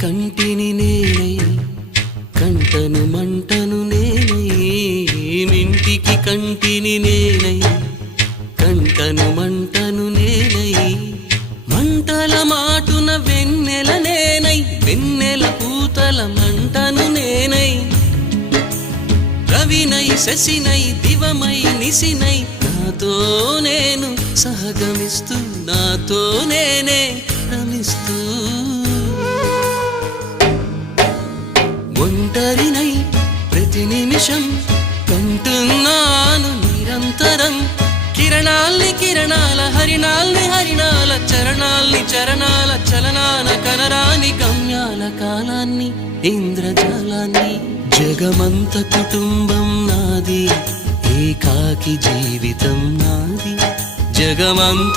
కంటిని నేనై కంటను మంటను నేనై మింటికి కంటిని నేనై కంటను మంటను నేనై మంటల మాటున వెన్నెల నేనై వెన్నెల పూతల మంటను నేనై రవినై శశినై దివమై నిశినై నాతో నేను సహగమిస్తూ నాతో నేనే రమిస్తూ ఒంటరినై ప్రతి నిమిషం కంటున్నాను నిరంతరం కిరణాల్ని కిరణాల హరిణాల్ని హరిణాల చరణాల్ని చరణాల చలనాన కనరాని గమ్యాల కాలాన్ని ఇంద్రజాలాన్ని జగమంత కుటుంబం నాది ఏకాకి జీవితం నాది జగమంత